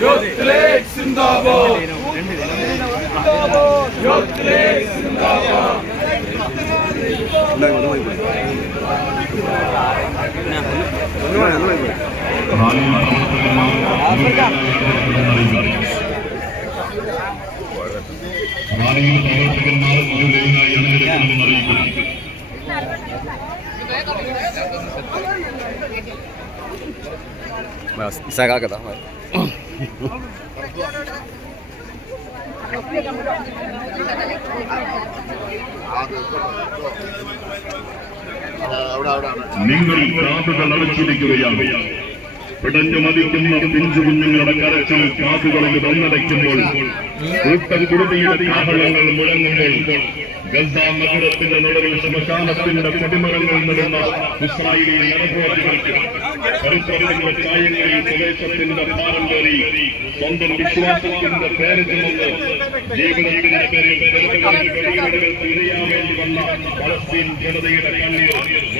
Youth league സിന്ദാബാദ്. Youth league സിന്ദാബാദ്. Sagagata. നിങ്ങൾ കാതുകൾ അടച്ചിരിക്കുകയാണ്. പിടഞ്ഞു മതിക്കുന്ന പിഞ്ചു കുഞ്ഞുങ്ങളുടെ കരച്ചിൽ കാതുകളിൽ വന്നടയ്ക്കുമ്പോൾ കൂട്ടക്കുരുതിയുടെ കാഹളങ്ങൾ മുഴങ്ങുമ്പോൾ ഗസ നഗരത്തിന്റെ നടുവിൽ ശ്മശാനത്തിന്റെ കൊടിമരങ്ങൾ നടുന്ന ഇസ്രായേലി നരഭോജികൾക്ക് പരിസരങ്ങളുടെ ചായങ്ങളിൽ സ്വദേശത്തിന്റെ ഭാരം കയറി സ്വന്തം വിശ്വാസത്തിന്റെ പേര് ചുമന്ന് ജീവിതത്തിന്റെ പേരിൽ വെടിവെടുകൾക്ക് ഇരയാവേണ്ടി വന്ന പലസ്തീൻ ജനതയുടെ കണ്ണീർ